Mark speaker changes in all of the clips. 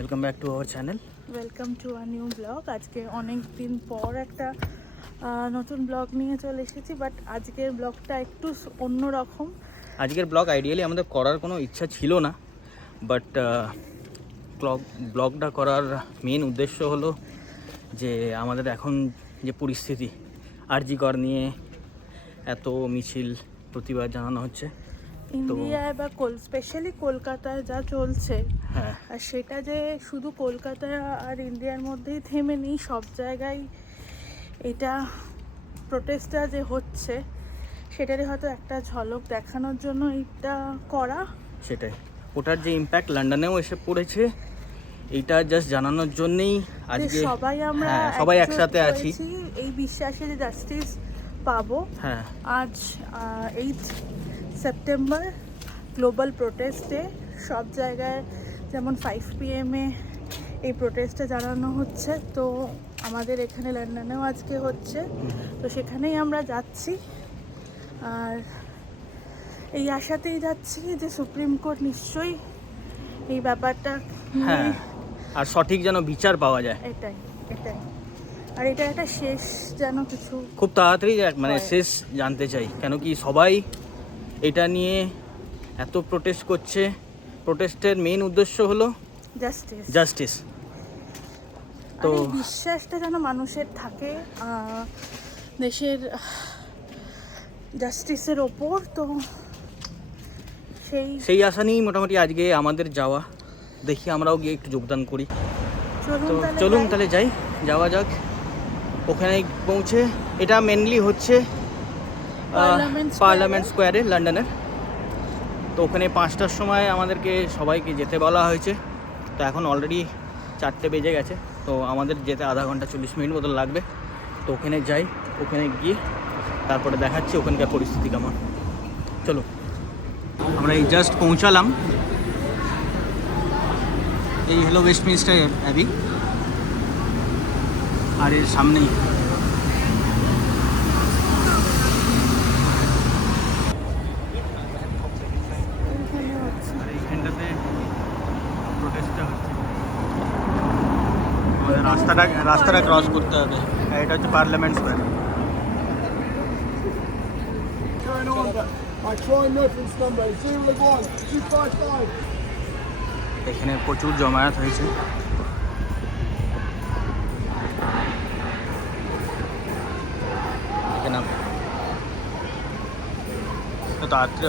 Speaker 1: Welcome back to our channel
Speaker 2: welcome to a new blog আজকে অনেক দিন পর একটা নতুন ব্লগ নিয়ে চলে এসেছি বাট আজকের ব্লগটা একটু অন্য রকম
Speaker 1: আজকের ব্লগ আইডিয়ালি আমাদের করার কোনো ইচ্ছা ছিল না বাট ব্লগ ব্লগটা করার মেন উদ্দেশ্য হলো যে আমাদের এখন যে পরিস্থিতি আরজি কর নিয়ে এত মিছিল প্রতিবাদ জানানো হচ্ছে।
Speaker 2: ইন্ডিয়ায় বা কোল স্পেশালি কলকাতায় যা চলছে
Speaker 1: হ্যাঁ।
Speaker 2: আর সেটা যে শুধু কলকাতা আর ইন্ডিয়ার মধ্যেই থেমে নেই সব জায়গায় এটা প্রোটেস্টটা যে হচ্ছে সেটারই হয়তো একটা ঝলক দেখানোর জন্য এটা করা।
Speaker 1: সেটাই। ওটার যে ইম্প্যাক্ট লন্ডনেও এসে পড়েছে এইটা জাস্ট জানানোর জন্যেই আজকে
Speaker 2: সবাই আমরা
Speaker 1: হ্যাঁ, সবাই একসাথে আছি।
Speaker 2: এই বিশ্বাসে যে জাস্টিস পাবো।
Speaker 1: হ্যাঁ।
Speaker 2: আজ এইট সেপ্টেম্বর গ্লোবাল প্রোটেস্টে সব জায়গায় যেমন ফাইভ পিএমে এই প্রোটেস্টে জানানো হচ্ছে। তো আমাদের এখানে লন্ডনেও আজকে হচ্ছে। তো সেখানেই আমরা যাচ্ছি। আর এই আশাতেই যাচ্ছি যে সুপ্রিম কোর্ট নিশ্চয়ই এই ব্যাপারটা
Speaker 1: হ্যাঁ আর সঠিক যেন বিচার পাওয়া যায়।
Speaker 2: এটাই এটাই। আর এটা একটা শেষ যেন কিছু
Speaker 1: খুব তাড়াতাড়ি মানে শেষ জানতে চাই। কেন কি সবাই এটা নিয়ে এত প্রোটেস্ট করছে। প্রোটেস্টের মেন উদ্দেশ্য হলো
Speaker 2: জাস্টিস
Speaker 1: জাস্টিস
Speaker 2: তো
Speaker 1: তো-
Speaker 2: বিশ্বাসটা যেন মানুষের থাকে দেশের জাস্টিসের ওপর তো সেই
Speaker 1: সেই আশা নিয়েই মোটামুটি আজকে আমাদের যাওয়া। দেখি আমরাও গিয়ে একটু যোগদান করি।
Speaker 2: চলুন
Speaker 1: তো
Speaker 2: তাহলে
Speaker 1: চলুন
Speaker 2: যাই।
Speaker 1: তাহলে যাই যাওয়া যাক। ওখানে পৌঁছে এটা মেনলি হচ্ছে। পার্লামেন্ট স্কোয়ারে? লন্ডনের। তো ওখানে পাঁচটার সময় আমাদেরকে সবাইকে যেতে বলা হয়েছে। তো এখন অলরেডি চারটে বেজে গেছে। তো আমাদের যেতে আধা ঘণ্টা চল্লিশ মিনিট মতো লাগবে। তো ওখানে যাই, ওখানে গিয়ে তারপরে দেখাচ্ছি ওখানকার পরিস্থিতি কেমন। চলো। আমরা এই জাস্ট পৌঁছালাম। এই হলো ওয়েস্টমিনিস্টার অ্যাবি আর এর সামনেই
Speaker 2: এখানে হচ্ছে।
Speaker 1: আর এইখানটাতে প্রোটেস্টটা হচ্ছে আমাদের রাস্তাটা রাস্তাটা ক্রস করতে হবে আর এটা হচ্ছে Parliament Square
Speaker 3: going on, but my trying reference number is 012 255.
Speaker 1: এখানে প্রচুর জমায়েত হয়েছে এখানে তো তাড়াতাড়ি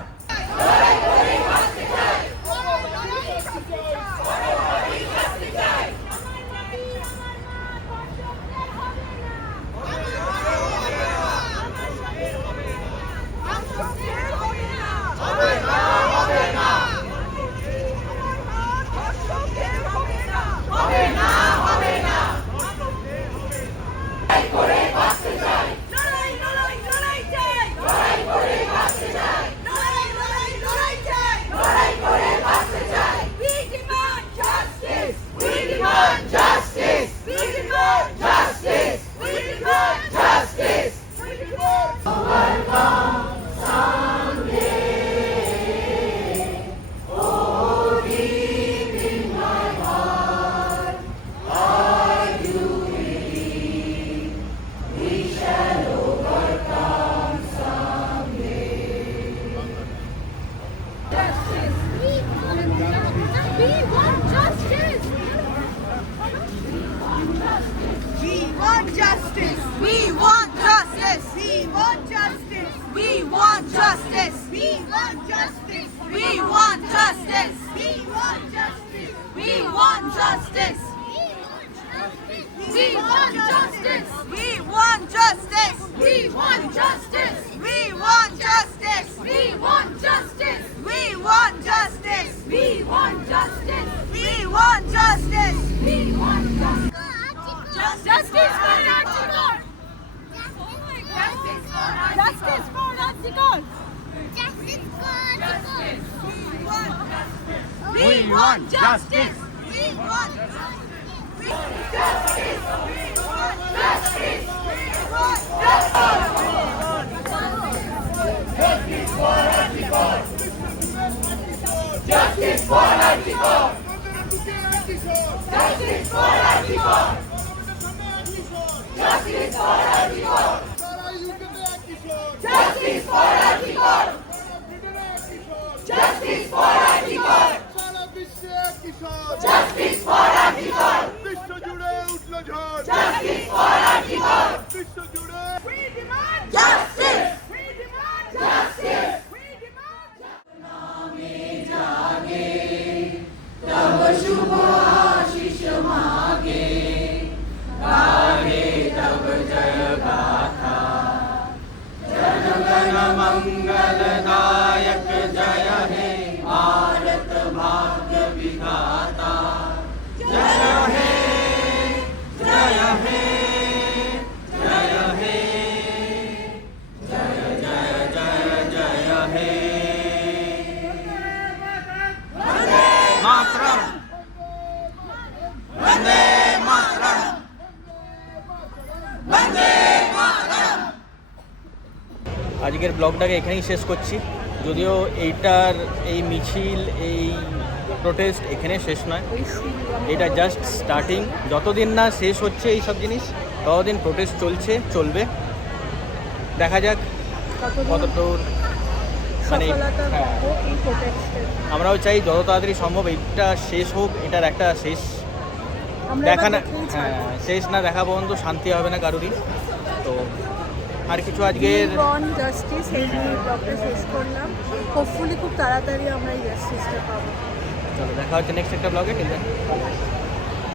Speaker 2: want justice. We want justice. We want justice. We want justice. We want justice. We want justice. We want justice. We want justice. We want justice. Justice for Archibald. Justice for Justice for want justice. We want justice. We want justice. Justice for Antifor! Justice for Antifor! Justice for
Speaker 1: Antifor! আজকের ব্লগটাকে এখানেই শেষ করছি। যদিও এইটার এই মিছিল এই protest এখানে শেষ নয়। এটা জাস্ট স্টার্টিং যতদিন না শেষ হচ্ছে এই সব জিনিস ততদিন প্রোটেস্ট চলছে চলবে। দেখা যাক কতদূর মানে হ্যাঁ, আমরাও চাই যত তাড়াতাড়ি সম্ভব এইটা শেষ হোক এটার একটা শেষ দেখা না হ্যাঁ শেষ না দেখা পর্যন্ত শান্তি হবে না কারোরই। তো আর কিছু আজকের
Speaker 4: অন জাস্টিস এই নিয়ে ব্লগটা শেষ করলাম। হোপফুলি খুব তাড়াতাড়ি আমরা এই জাস্টিসটা পাবো।
Speaker 1: চলো দেখা হচ্ছে নেক্সট একটা ব্লগে ঠিক আছে